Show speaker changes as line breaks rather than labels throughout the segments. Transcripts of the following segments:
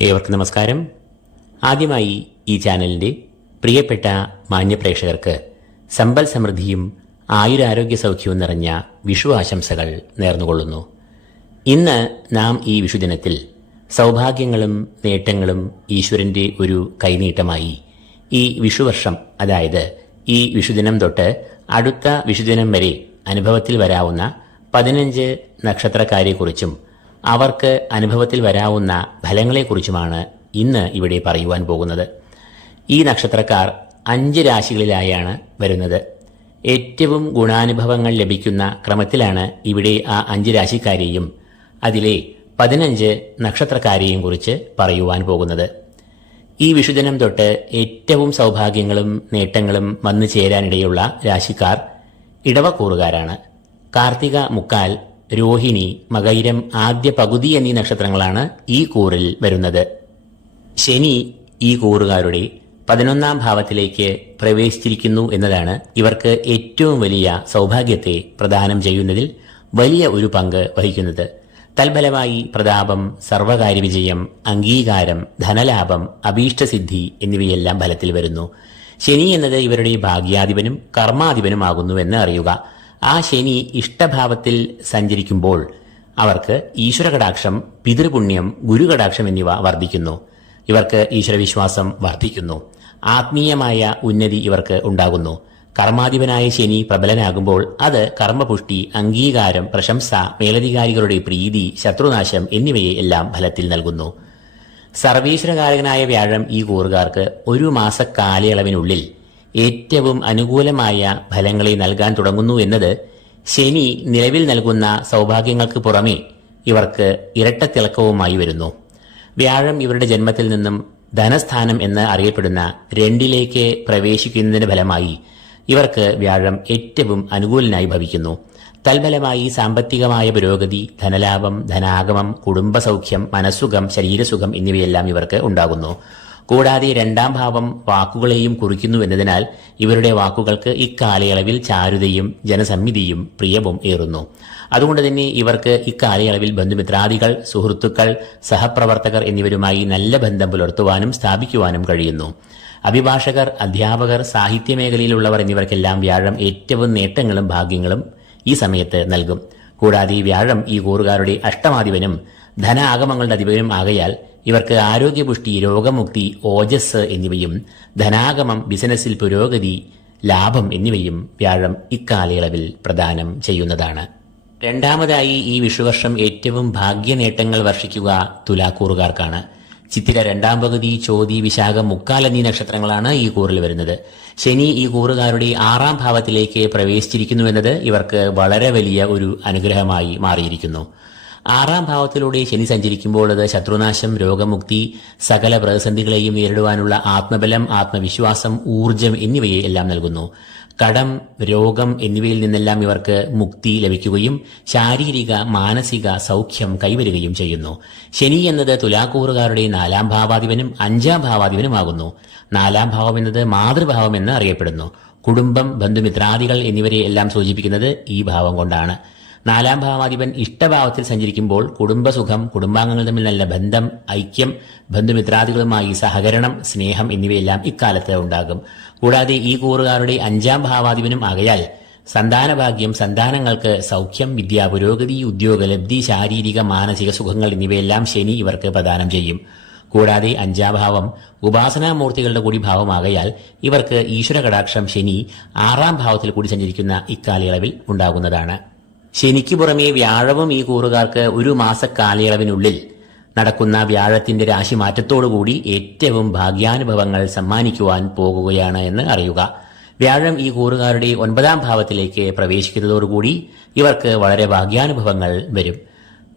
ഏവർക്കും നമസ്കാരം. ആദ്യമായി ഈ ചാനലിന്റെ പ്രിയപ്പെട്ട മാന്യപ്രേക്ഷകർക്ക് സമ്പൽ സമൃദ്ധിയും ആയുരാരോഗ്യ സൗഖ്യവും നിറഞ്ഞ വിഷു ആശംസകൾ നേർന്നുകൊള്ളുന്നു. ഇന്ന് നാം ഈ വിഷുദിനത്തിൽ സൗഭാഗ്യങ്ങളും നേട്ടങ്ങളും ഈശ്വരന്റെ ഒരു കൈനീട്ടമായി ഈ വിഷുവർഷം അതായത് ഈ വിഷുദിനം തൊട്ട് അടുത്ത വിഷുദിനം വരെ അനുഭവത്തിൽ വരാവുന്ന പതിനഞ്ച് നക്ഷത്രക്കാരെക്കുറിച്ചും അവർക്ക് അനുഭവത്തിൽ വരാവുന്ന ഫലങ്ങളെക്കുറിച്ചുമാണ് ഇന്ന് ഇവിടെ പറയുവാൻ പോകുന്നത്. ഈ നക്ഷത്രക്കാർ അഞ്ച് രാശികളിലായാണ് വരുന്നത്. ഏറ്റവും ഗുണാനുഭവങ്ങൾ ലഭിക്കുന്ന ക്രമത്തിലാണ് ഇവിടെ ആ അഞ്ച് രാശിക്കാരെയും അതിലെ പതിനഞ്ച് നക്ഷത്രക്കാരെയും കുറിച്ച് പറയുവാൻ പോകുന്നത്. ഈ വിഷുദിനം തൊട്ട് ഏറ്റവും സൗഭാഗ്യങ്ങളും നേട്ടങ്ങളും വന്നു ചേരാനിടയുള്ള രാശിക്കാർ ഇടവക്കൂറുകാരാണ്. കാർത്തിക മുക്കാൽ രോഹിണി മകൈരം ആദ്യ പകുതി എന്നീ നക്ഷത്രങ്ങളാണ് ഈ കൂറിൽ വരുന്നത്. ശനി ഈ കൂറുകാരുടെ പതിനൊന്നാം ഭാവത്തിലേക്ക് പ്രവേശിച്ചിരിക്കുന്നു എന്നതാണ് ഇവർക്ക് ഏറ്റവും വലിയ സൗഭാഗ്യത്തെ പ്രദാനം ചെയ്യുന്നതിൽ വലിയ ഒരു പങ്ക് വഹിക്കുന്നത്. തൽഫലമായി പ്രതാപം സർവകാര്യ വിജയം അംഗീകാരം ധനലാഭം അഭീഷ്ടസിദ്ധി എന്നിവയെല്ലാം ഫലത്തിൽ വരുന്നു. ശനി എന്നത് ഇവരുടെ ഭാഗ്യാധിപനും കർമാധിപനുമാകുന്നുവെന്ന് അറിയുക. ആ ശനി ഇഷ്ടഭാവത്തിൽ സഞ്ചരിക്കുമ്പോൾ അവർക്ക് ഈശ്വരകടാക്ഷം പിതൃപുണ്യം ഗുരുകടാക്ഷം എന്നിവ വർദ്ധിക്കുന്നു. ഇവർക്ക് ഈശ്വരവിശ്വാസം വർദ്ധിക്കുന്നു. ആത്മീയമായ ഉന്നതി ഇവർക്ക് ഉണ്ടാകുന്നു. കർമാധിപനായ ശനി പ്രബലനാകുമ്പോൾ അത് കർമ്മപുഷ്ടി അംഗീകാരം പ്രശംസ മേലധികാരികളുടെ പ്രീതി ശത്രുനാശം എന്നിവയെ എല്ലാം ഫലത്തിൽ നൽകുന്നു. സർവീശ്വരകാരകനായ വ്യാഴം ഈ കൂറുകാർക്ക് ഒരു മാസ കാലയളവിനുള്ളിൽ ഏറ്റവും അനുകൂലമായ ഫലങ്ങളെ നൽകാൻ തുടങ്ങുന്നു എന്നത് ശനി നിലവിൽ നൽകുന്ന സൗഭാഗ്യങ്ങൾക്ക് പുറമേ ഇവർക്ക് ഇരട്ട ഇരട്ടത്തിളക്കവുമായി വരുന്നു. വ്യാഴം ഇവരുടെ ജന്മത്തിൽ നിന്നും ധനസ്ഥാനം എന്ന് അറിയപ്പെടുന്ന രണ്ടിലേക്ക് പ്രവേശിക്കുന്നതിന് ഫലമായി ഇവർക്ക് വ്യാഴം ഏറ്റവും അനുകൂലനായി ഭവിക്കുന്നു. തൽഫലമായി സാമ്പത്തികമായ പുരോഗതി ധനലാഭം ധനാഗമം കുടുംബസൗഖ്യം മനസ്സുഖം ശരീരസുഖം എന്നിവയെല്ലാം ഇവർക്ക് ഉണ്ടാകുന്നു. കൂടാതെ രണ്ടാം ഭാവം വാക്കുകളെയും കുറിക്കുന്നു എന്നതിനാൽ ഇവരുടെ വാക്കുകൾക്ക് ഇക്കാലയളവിൽ ചാരുതയും ജനസമ്മിതിയും പ്രിയവും ഏറുന്നു. അതുകൊണ്ട് തന്നെ ഇവർക്ക് ഇക്കാലയളവിൽ ബന്ധുമിത്രാദികൾ സുഹൃത്തുക്കൾ സഹപ്രവർത്തകർ എന്നിവരുമായി നല്ല ബന്ധം പുലർത്തുവാനും സ്ഥാപിക്കുവാനും കഴിയുന്നു. അഭിഭാഷകർ അധ്യാപകർ സാഹിത്യമേഖലയിലുള്ളവർ എന്നിവർക്കെല്ലാം വ്യാഴം ഏറ്റവും നേട്ടങ്ങളും ഭാഗ്യങ്ങളും ഈ സമയത്ത് നൽകും. കൂടാതെ വ്യാഴം ഈ കൂറുകാരുടെ അഷ്ടമാധിപനും ധനാഗമങ്ങളുടെ അധിപനും ആകയാൽ ഇവർക്ക് ആരോഗ്യപുഷ്ടി രോഗമുക്തി ഓജസ് എന്നിവയും ധനാഗമം ബിസിനസ്സിൽ പുരോഗതി ലാഭം എന്നിവയും വ്യാഴം ഇക്കാലയളവിൽ പ്രദാനം ചെയ്യുന്നതാണ്. രണ്ടാമതായി ഈ വിഷുവർഷം ഏറ്റവും ഭാഗ്യനേട്ടങ്ങൾ വർഷിക്കുക തുലാക്കൂറുകാർക്കാണ്. ചിത്തിര രണ്ടാം പകുതി ചോതി വിശാഖം മുക്കാൽ എന്നീ നക്ഷത്രങ്ങളാണ് ഈ കൂറിൽ വരുന്നത്. ശനി ഈ കൂറുകാരുടെ ആറാം ഭാവത്തിലേക്ക് പ്രവേശിച്ചിരിക്കുന്നു എന്നത് ഇവർക്ക് വളരെ വലിയ ഒരു അനുഗ്രഹമായി മാറിയിരിക്കുന്നു. ആറാം ഭാവത്തിലൂടെ ശനി സഞ്ചരിക്കുമ്പോൾ അത് ശത്രുനാശം രോഗമുക്തി സകല പ്രതിസന്ധികളെയും നേരിടുവാനുള്ള ആത്മബലം ആത്മവിശ്വാസം ഊർജം എന്നിവയെ എല്ലാം നൽകുന്നു. കടം രോഗം എന്നിവയിൽ നിന്നെല്ലാം ഇവർക്ക് മുക്തി ലഭിക്കുകയും ശാരീരിക മാനസിക സൗഖ്യം കൈവരുകയും ചെയ്യുന്നു. ശനി എന്നത് തുലാക്കൂറുകാരുടെ നാലാം ഭാവാധിപനും അഞ്ചാം ഭാവാധിപനുമാകുന്നു. നാലാം ഭാവം എന്നത് മാതൃഭാവം എന്ന് അറിയപ്പെടുന്നു. കുടുംബം ബന്ധുമിത്രാദികൾ എന്നിവരെ എല്ലാം സൂചിപ്പിക്കുന്നത് ഈ ഭാവം കൊണ്ടാണ്. നാലാം ഭാവാധിപൻ ഇഷ്ടഭാവത്തിൽ സഞ്ചരിക്കുമ്പോൾ കുടുംബസുഖം കുടുംബാംഗങ്ങൾ തമ്മിൽ നല്ല ബന്ധം ഐക്യം ബന്ധുമിത്രാദികളുമായി സഹകരണം സ്നേഹം എന്നിവയെല്ലാം ഇക്കാലത്ത് ഉണ്ടാകും. കൂടാതെ ഈ കൂറുകാരുടെ അഞ്ചാം ഭാവാധിപനും ആകയാൽ സന്താനഭാഗ്യം സന്താനങ്ങൾക്ക് സൗഖ്യം വിദ്യ പുരോഗതി ഉദ്യോഗലബ്ധി ശാരീരിക മാനസിക സുഖങ്ങൾ എന്നിവയെല്ലാം ശനി ഇവർക്ക് പ്രദാനം ചെയ്യും. കൂടാതെ അഞ്ചാം ഭാവം ഉപാസനാമൂർത്തികളുടെ കൂടി ഭാവമാകയാൽ ഇവർക്ക് ഈശ്വര കടാക്ഷം ശനി ആറാം ഭാവത്തിൽ കൂടി സഞ്ചരിക്കുന്ന ഇക്കാലയളവിൽ ഉണ്ടാകുന്നതാണ്. ശനിക്ക് പുറമേ വ്യാഴവും ഈ കൂറുകാർക്ക് ഒരു മാസ കാലയളവിനുള്ളിൽ നടക്കുന്ന വ്യാഴത്തിന്റെ രാശി മാറ്റത്തോടുകൂടി ഏറ്റവും ഭാഗ്യാനുഭവങ്ങൾ സമ്മാനിക്കുവാൻ പോകുകയാണ് എന്ന് അറിയുക. വ്യാഴം ഈ കൂറുകാരുടെ ഒൻപതാം ഭാവത്തിലേക്ക് പ്രവേശിക്കുന്നതോടുകൂടി ഇവർക്ക് വളരെ ഭാഗ്യാനുഭവങ്ങൾ വരും.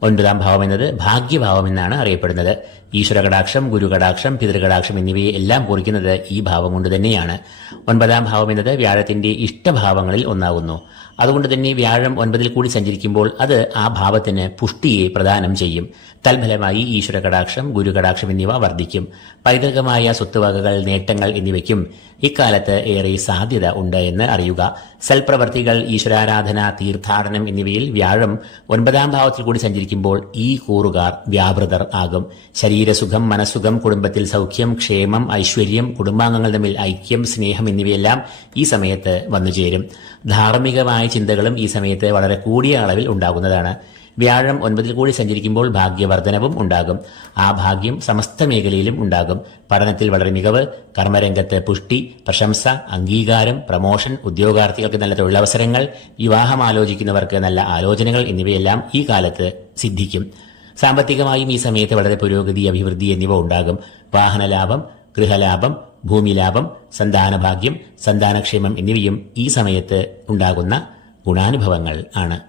ഒൻപതാം ഭാവം എന്നത് ഭാഗ്യഭാവം എന്നാണ് അറിയപ്പെടുന്നത്. ഈശ്വരകടാക്ഷം ഗുരുകടാക്ഷം പിതൃകടാക്ഷം എന്നിവയെ എല്ലാം കുറിക്കുന്നത് ഈ ഭാവം കൊണ്ട് തന്നെയാണ്. ഒൻപതാം ഭാവം എന്നത് വ്യാഴത്തിന്റെ ഇഷ്ടഭാവങ്ങളിൽ ഒന്നാകുന്നു. അതുകൊണ്ട് തന്നെ വ്യാഴം ഒൻപതിൽ കൂടി സഞ്ചരിക്കുമ്പോൾ അത് ആ ഭാവത്തിന് പുഷ്ടിയെ പ്രദാനം ചെയ്യും. തൽഫലമായി ഈശ്വര കടാക്ഷം ഗുരു കടാക്ഷം എന്നിവ വർദ്ധിക്കും. പൈതൃകമായ സ്വത്തുവകകൾ നേട്ടങ്ങൾ എന്നിവയ്ക്കും ഇക്കാലത്ത് ഏറെ സാധ്യത ഉണ്ട് എന്ന് അറിയുക. സൽപ്രവർത്തികൾ ഈശ്വരാരാധന തീർത്ഥാടനം എന്നിവയിൽ വ്യാഴം ഒൻപതാം ഭാവത്തിൽ കൂടി സഞ്ചരിക്കുമ്പോൾ ഈ കൂറുകാർ വ്യാപൃതർ ആകും. ശരീരസുഖം മനസ്സുഖം കുടുംബത്തിൽ സൗഖ്യം ക്ഷേമം ഐശ്വര്യം കുടുംബാംഗങ്ങൾ തമ്മിൽ ഐക്യം സ്നേഹം എന്നിവയെല്ലാം ഈ സമയത്ത് വന്നുചേരും. ധാർമ്മികമായ ചിന്തകളും ഈ സമയത്ത് വളരെ കൂടിയ അളവിൽ ഉണ്ടാകുന്നതാണ്. വ്യാഴം ഒൻപതിൽ കൂടി സഞ്ചരിക്കുമ്പോൾ ഭാഗ്യവർദ്ധനവും ഉണ്ടാകും. ആ ഭാഗ്യം സമസ്ത മേഖലയിലും ഉണ്ടാകും. പഠനത്തിൽ വളരെ മികവ് കർമ്മരംഗത്ത് പുഷ്ടി പ്രശംസ അംഗീകാരം പ്രമോഷൻ ഉദ്യോഗാർത്ഥികൾക്ക് നല്ല തൊഴിലവസരങ്ങൾ വിവാഹം ആലോചിക്കുന്നവർക്ക് നല്ല ആലോചനകൾ എന്നിവയെല്ലാം ഈ കാലത്ത് സിദ്ധിക്കും. സാമ്പത്തികമായും ഈ സമയത്ത് വളരെ പുരോഗതി അഭിവൃദ്ധി എന്നിവ ഉണ്ടാകും. വാഹനലാഭം ഗൃഹലാഭം ഭൂമിലാഭം സന്താനഭാഗ്യം സന്താനക്ഷേമം എന്നിവയും ഈ സമയത്ത് ഉണ്ടാകുന്ന ഗുണാനുഭവങ്ങൾ ആണ്.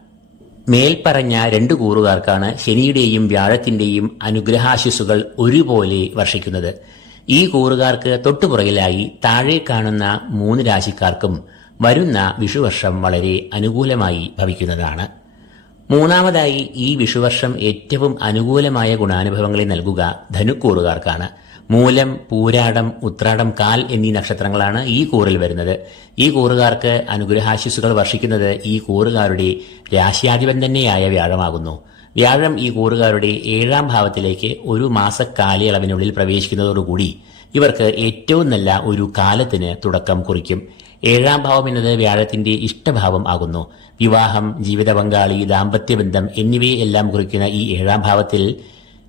മേൽപ്പറഞ്ഞ രണ്ടു കൂറുകാർക്കാണ് ശനിയുടെയും വ്യാഴത്തിന്റെയും അനുഗ്രഹാശിസുകൾ ഒരുപോലെ വർഷിക്കുന്നത്. ഈ കൂറുകാർക്ക് തൊട്ടുപുറകിലായി താഴെ കാണുന്ന മൂന്ന് രാശിക്കാർക്കും വരുന്ന വിഷുവർഷം വളരെ അനുകൂലമായി ഭവിക്കുന്നതാണ്. മൂന്നാമതായി ഈ വിഷുവർഷം ഏറ്റവും അനുകൂലമായ ഗുണാനുഭവങ്ങളെ നൽകുക ധനുക്കൂറുകാർക്കാണ്. മൂലം പൂരാടം ഉത്രാടം കാൽ എന്നീ നക്ഷത്രങ്ങളാണ് ഈ കൂറിൽ വരുന്നത്. ഈ കൂറുകാർക്ക് അനുഗ്രഹാശിസുകൾ വർഷിക്കുന്നത് ഈ കൂറുകാരുടെ രാശിയാധിപൻ തന്നെയായ വ്യാഴമാകുന്നു. വ്യാഴം ഈ കൂറുകാരുടെ ഏഴാം ഭാവത്തിലേക്ക് ഒരു മാസ കാലയളവിനുള്ളിൽ പ്രവേശിക്കുന്നതോടുകൂടി ഇവർക്ക് ഏറ്റവും നല്ല ഒരു കാലത്തിന് തുടക്കം കുറിക്കും. ഏഴാം ഭാവം എന്നത് വ്യാഴത്തിന്റെ ഇഷ്ടഭാവം ആകുന്നു. വിവാഹം ജീവിത പങ്കാളി ദാമ്പത്യബന്ധം എന്നിവയെല്ലാം കുറിക്കുന്ന ഈ ഏഴാം ഭാവത്തിൽ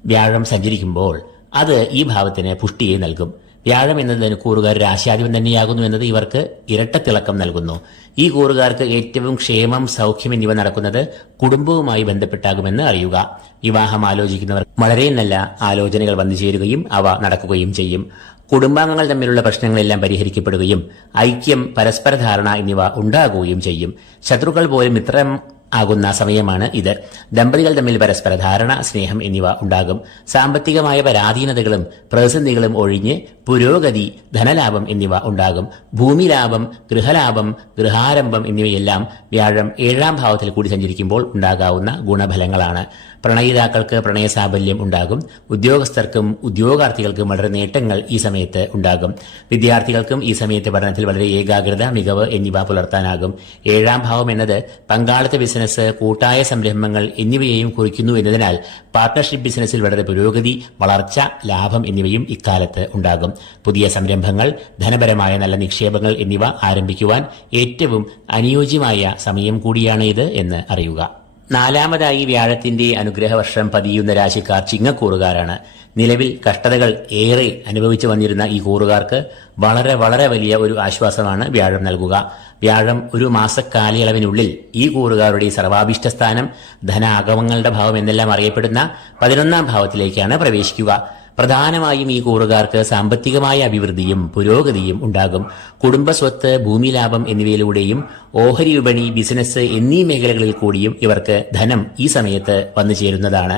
വ്യാഴം സഞ്ചരിക്കുമ്പോൾ അത് ഈ ഭാവത്തിന് പുഷ്ടിയെ നൽകും. വ്യാഴം എന്നത് കൂറുകാർ രാശിയാധിപൻ തന്നെയാകുന്നു എന്നത് ഇവർക്ക് ഇരട്ടത്തിളക്കം നൽകുന്നു. ഈ കൂറുകാർക്ക് ഏറ്റവും ക്ഷേമം സൗഖ്യം എന്നിവ നടക്കുന്നത് കുടുംബവുമായി ബന്ധപ്പെട്ടാകുമെന്ന് അറിയുക. വിവാഹം ആലോചിക്കുന്നവർ വളരെ നല്ല ആലോചനകൾ വന്നു ചേരുകയും അവ നടക്കുകയും ചെയ്യും. കുടുംബാംഗങ്ങൾ തമ്മിലുള്ള പ്രശ്നങ്ങളെല്ലാം പരിഹരിക്കപ്പെടുകയും ഐക്യം പരസ്പര ധാരണ എന്നിവ ഉണ്ടാകുകയും ചെയ്യും. ശത്രുക്കൾ പോലും മിത്രം ആകുന്ന സമയമാണ് ഇത്. ദമ്പതികൾ തമ്മിൽ പരസ്പര ധാരണ സ്നേഹം എന്നിവ ഉണ്ടാകും. സാമ്പത്തികമായ പരാധീനതകളും പ്രതിസന്ധികളും ഒഴിഞ്ഞ് പുരോഗതി ധനലാഭം എന്നിവ ഉണ്ടാകും. ഭൂമി ലാഭം ഗൃഹലാഭം ഗൃഹാരംഭം എന്നിവയെല്ലാം വ്യാഴം ഏഴാം ഭാവത്തിൽ കൂടി സഞ്ചരിക്കുമ്പോൾ ഉണ്ടാകാവുന്ന ഗുണഫലങ്ങളാണ്. പ്രണയിതാക്കൾക്ക് പ്രണയസാബല്യം ഉണ്ടാകും. ഉദ്യോഗസ്ഥർക്കും ഉദ്യോഗാർത്ഥികൾക്കും വളരെ നേട്ടങ്ങൾ ഈ സമയത്ത് ഉണ്ടാകും. വിദ്യാർത്ഥികൾക്കും ഈ സമയത്ത് പഠനത്തിൽ വളരെ ഏകാഗ്രത മികവ് എന്നിവ പുലർത്താനാകും. ഏഴാം ഭാവം എന്നത് പങ്കാളിത്ത ബിസിനസ് കൂട്ടായ സംരംഭങ്ങൾ എന്നിവയെയും കുറിക്കുന്നു എന്നതിനാൽ പാർട്ണർഷിപ്പ് ബിസിനസ്സിൽ വളരെ പുരോഗതി വളർച്ച ലാഭം എന്നിവയും ഇക്കാലത്ത് ഉണ്ടാകും. പുതിയ സംരംഭങ്ങൾ ധനപരമായ നല്ല നിക്ഷേപങ്ങൾ എന്നിവ ആരംഭിക്കുവാൻ ഏറ്റവും അനുയോജ്യമായ സമയം കൂടിയാണ് ഇത് എന്ന് അറിയുക. നാലാമതായി വ്യാഴത്തിന്റെ അനുഗ്രഹവർഷം പതിയുന്ന രാശിക്കാർ ചിങ്ങക്കൂറുകാരാണ്. നിലവിൽ കഷ്ടതകൾ ഏറെ അനുഭവിച്ചു വന്നിരുന്ന ഈ കൂറുകാർക്ക് വളരെ വളരെ വലിയ ഒരു ആശ്വാസമാണ് വ്യാഴം നൽകുക. വ്യാഴം ഒരു മാസക്കാലയളവിനുള്ളിൽ ഈ കൂറുകാരുടെ സർവാഭിഷ്ട സ്ഥാനം ധനാഗമങ്ങളുടെ ഭാവം എന്നെല്ലാം അറിയപ്പെടുന്ന പതിനൊന്നാം ഭാവത്തിലേക്കാണ് പ്രവേശിക്കുക. പ്രധാനമായും ഈ കൂറുകാർക്ക് സാമ്പത്തികമായ അഭിവൃദ്ധിയും പുരോഗതിയും ഉണ്ടാകും. കുടുംബസ്വത്ത് ഭൂമി ലാഭം എന്നിവയിലൂടെയും ഓഹരി വിപണി ബിസിനസ് എന്നീ മേഖലകളിൽ കൂടിയും ഇവർക്ക് ധനം ഈ സമയത്ത് വന്നു ചേരുന്നതാണ്.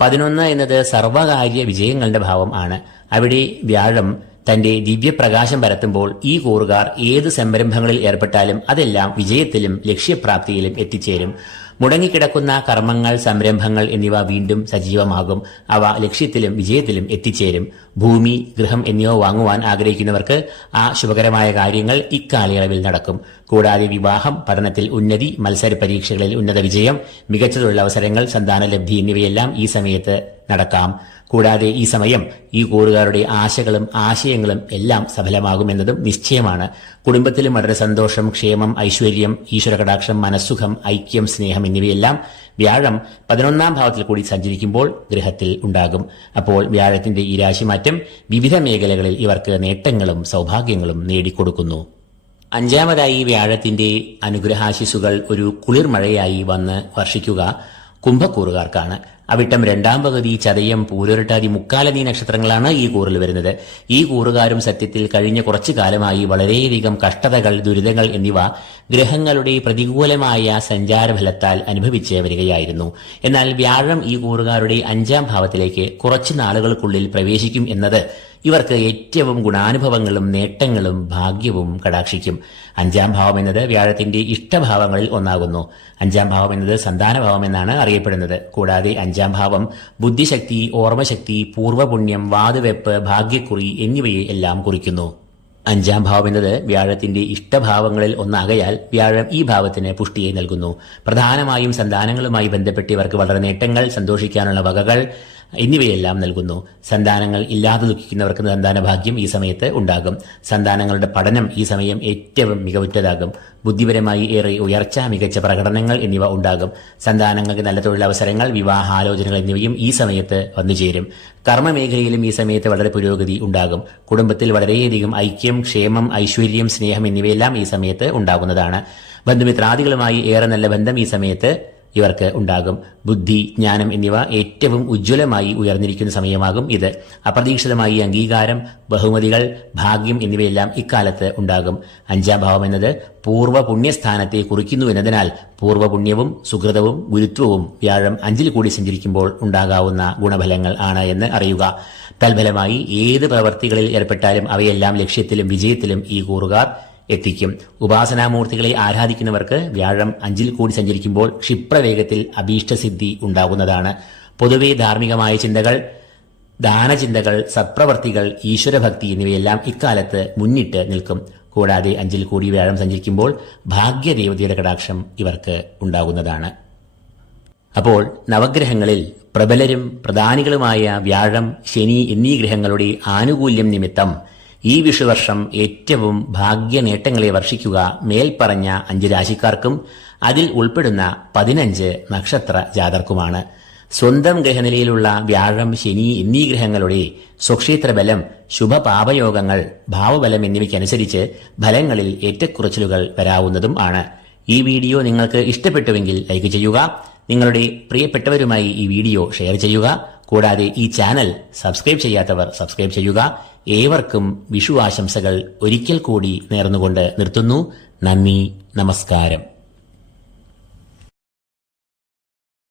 പതിനൊന്ന് എന്നത് സർവകാര്യ വിജയങ്ങളുടെ ഭാവം ആണ്. അവിടെ വ്യാഴം തന്റെ ദിവ്യപ്രകാശം പരത്തുമ്പോൾ ഈ കൂറുകാർ ഏത് സംരംഭങ്ങളിൽ ഏർപ്പെട്ടാലും അതെല്ലാം വിജയത്തിലും ലക്ഷ്യപ്രാപ്തിയിലും എത്തിച്ചേരും. മുടങ്ങിക്കിടക്കുന്ന കർമ്മങ്ങൾ സംരംഭങ്ങൾ എന്നിവ വീണ്ടും സജീവമാകും. അവ ലക്ഷ്യത്തിലും വിജയത്തിലും എത്തിച്ചേരും. ഭൂമി ഗൃഹം എന്നിവ വാങ്ങുവാൻ ആഗ്രഹിക്കുന്നവർക്ക് ആ ശുഭകരമായ കാര്യങ്ങൾ ഇക്കാലയളവിൽ നടക്കും. കൂടാതെ വിവാഹം പഠനത്തിൽ ഉന്നതി മത്സര പരീക്ഷകളിൽ ഉന്നത വിജയം മികച്ച തൊഴിലവസരങ്ങൾ സന്താനലബ്ധി എന്നിവയെല്ലാം ഈ സമയത്ത് നടക്കാം. കൂടാതെ ഈ സമയം ഈ കൂറുകാരുടെ ആശകളും ആശയങ്ങളും എല്ലാം സഫലമാകുമെന്നതും നിശ്ചയമാണ്. കുടുംബത്തിലും വളരെ സന്തോഷം ക്ഷേമം ഐശ്വര്യം ഈശ്വരകടാക്ഷം മനസ്സുഖം ഐക്യം സ്നേഹം എന്നിവയെല്ലാം വ്യാഴം പതിനൊന്നാം ഭാവത്തിൽ കൂടി സഞ്ചരിക്കുമ്പോൾ ഗൃഹത്തിൽ ഉണ്ടാകും. അപ്പോൾ വ്യാഴത്തിന്റെ ഈ രാശിമാറ്റം വിവിധ മേഖലകളിൽ ഇവർക്ക് നേട്ടങ്ങളും സൗഭാഗ്യങ്ങളും നേടിക്കൊടുക്കുന്നു. അഞ്ചാമതായി വ്യാഴത്തിന്റെ അനുഗ്രഹാശിസുകൾ ഒരു കുളിർമഴയായി വന്ന് വർഷിക്കുക കുംഭക്കൂറുകാർക്കാണ്. അവിട്ടം രണ്ടാം പകുതി ചതയം പൂരൊരട്ടാതി മുക്കാലനീ നക്ഷത്രങ്ങളാണ് ഈ കൂറിൽ വരുന്നത്. ഈ കൂറുകാരും സത്യത്തിൽ കഴിഞ്ഞ കുറച്ചു കാലമായി വളരെയധികം കഷ്ടതകൾ ദുരിതങ്ങൾ എന്നിവ ഗ്രഹങ്ങളുടെ പ്രതികൂലമായ സഞ്ചാരഫലത്താൽ അനുഭവിച്ച് വരികയായിരുന്നു. എന്നാൽ വ്യാഴം ഈ കൂറുകാരുടെ അഞ്ചാം ഭാവത്തിലേക്ക് കുറച്ചു നാളുകൾക്കുള്ളിൽ പ്രവേശിക്കും എന്നത് ഇവർക്ക് ഏറ്റവും ഗുണാനുഭവങ്ങളും നേട്ടങ്ങളും ഭാഗ്യവും കടാക്ഷിക്കും. അഞ്ചാം ഭാവം എന്നത് വ്യാഴത്തിന്റെ ഇഷ്ടഭാവങ്ങളിൽ ഒന്നാകുന്നു. അഞ്ചാം ഭാവം എന്നത് സന്താനഭാവം എന്നാണ് അറിയപ്പെടുന്നത്. കൂടാതെ അഞ്ചാം ഭാവം ബുദ്ധിശക്തി ഓർമ്മശക്തി പൂർവപുണ്യം വാതുവെപ്പ് ഭാഗ്യക്കുറി എന്നിവയെ എല്ലാം കുറിക്കുന്നു. അഞ്ചാം ഭാവം എന്നത് വ്യാഴത്തിന്റെ ഇഷ്ടഭാവങ്ങളിൽ ഒന്നാകയാൽ വ്യാഴം ഈ ഭാവത്തിന് പുഷ്ടിയെ നൽകുന്നു. പ്രധാനമായും സന്താനങ്ങളുമായി ബന്ധപ്പെട്ട് ഇവർക്ക് വളരെ നേട്ടങ്ങൾ സന്തോഷിക്കാനുള്ള വകകൾ എന്നിവയെല്ലാം നൽകുന്നു. സന്താനങ്ങൾ ഇല്ലാതെ ദുഃഖിക്കുന്നവർക്ക് സന്താന ഭാഗ്യം ഈ സമയത്ത് ഉണ്ടാകും. സന്താനങ്ങളുടെ പഠനം ഈ സമയം ഏറ്റവും മികവുറ്റതാകും. ബുദ്ധിപരമായി ഏറെ ഉയർച്ച മികച്ച പ്രകടനങ്ങൾ എന്നിവ ഉണ്ടാകും. സന്താനങ്ങൾക്ക് നല്ല തൊഴിലവസരങ്ങൾ വിവാഹാലോചനകൾ എന്നിവയും ഈ സമയത്ത് വന്നുചേരും കർമ്മമേഖലയിലും ഈ സമയത്ത് വളരെ പുരോഗതി ഉണ്ടാകും. കുടുംബത്തിൽ വളരെയധികം ഐക്യം ക്ഷേമം ഐശ്വര്യം സ്നേഹം എന്നിവയെല്ലാം ഈ സമയത്ത് ഉണ്ടാകുന്നതാണ്. ബന്ധുമിത്രാദികളുമായി ഏറെ നല്ല ബന്ധം ഈ സമയത്ത് ഇവർക്ക് ഉണ്ടാകും. ബുദ്ധി ജ്ഞാനം എന്നിവ ഏറ്റവും ഉജ്ജ്വലമായി ഉയർന്നിരിക്കുന്ന സമയമാകും ഇത്. അപ്രതീക്ഷിതമായി അംഗീകാരം ബഹുമതികൾ ഭാഗ്യം എന്നിവയെല്ലാം ഇക്കാലത്ത് ഉണ്ടാകും. അഞ്ചാം ഭാവം എന്നത് പൂർവ പുണ്യസ്ഥാനത്തെ കുറിക്കുന്നു എന്നതിനാൽ പൂർവ പുണ്യവും സുഹൃതവും ഗുരുത്വവും വ്യാഴം അഞ്ചിൽ കൂടി സഞ്ചരിക്കുമ്പോൾ ഉണ്ടാകാവുന്ന ഗുണഫലങ്ങൾ ആണ് എന്ന് അറിയുക. തൽഫലമായി ഏത് പ്രവൃത്തികളിൽ ഏർപ്പെട്ടാലും അവയെല്ലാം ലക്ഷ്യത്തിലും വിജയത്തിലും ഈ കൂറുകാർ എത്തിക്കും. ഉപാസനാമൂർത്തികളെ ആരാധിക്കുന്നവർക്ക് വ്യാഴം അഞ്ചിൽ കൂടി സഞ്ചരിക്കുമ്പോൾ ക്ഷിപ്രവേഗത്തിൽ അഭീഷ്ടസിദ്ധി ഉണ്ടാകുന്നതാണ്. പൊതുവെ ധാർമ്മികമായ ചിന്തകൾ ദാനചിന്തകൾ സത്പ്രവർത്തികൾ ഈശ്വരഭക്തി എന്നിവയെല്ലാം ഇക്കാലത്ത് മുന്നിട്ട് നിൽക്കും. കൂടാതെ അഞ്ചിൽ കൂടി വ്യാഴം സഞ്ചരിക്കുമ്പോൾ ഭാഗ്യദേവതയുടെ കടാക്ഷം ഇവർക്ക് ഉണ്ടാകുന്നതാണ്. അപ്പോൾ നവഗ്രഹങ്ങളിൽ പ്രബലരും പ്രധാനികളുമായ വ്യാഴം ശനി എന്നീ ഗ്രഹങ്ങളുടെ ആനുകൂല്യം നിമിത്തം ഈ വിഷുവർഷം ഏറ്റവും ഭാഗ്യ നേട്ടങ്ങളെ വർഷിക്കുക മേൽപ്പറഞ്ഞ അഞ്ച് രാശിക്കാർക്കും അതിൽ ഉൾപ്പെടുന്ന പതിനഞ്ച് നക്ഷത്ര ജാതർക്കുമാണ്. സ്വന്തം ഗ്രഹനിലയിലുള്ള വ്യാഴം ശനി എന്നീ ഗ്രഹങ്ങളുടെ സ്വക്ഷേത്ര ബലം ശുഭപാപയോഗങ്ങൾ ഭാവബലം എന്നിവയ്ക്കനുസരിച്ച് ഫലങ്ങളിൽ ഏറ്റക്കുറച്ചിലുകൾ വരാവുന്നതും ആണ്. ഈ വീഡിയോ നിങ്ങൾക്ക് ഇഷ്ടപ്പെട്ടുവെങ്കിൽ ലൈക്ക് ചെയ്യുക നിങ്ങളുടെ പ്രിയപ്പെട്ടവരുമായി ഈ വീഡിയോ ഷെയർ ചെയ്യുക കൂടാതെ ഈ ചാനൽ സബ്സ്ക്രൈബ് ചെയ്യാത്തവർ സബ്സ്ക്രൈബ് ചെയ്യുക ഏവർക്കും വിഷു ആശംസകൾ ഒരിക്കൽ കൂടി നേർന്നുകൊണ്ട് നിർത്തുന്നു. നന്ദി നമസ്കാരം.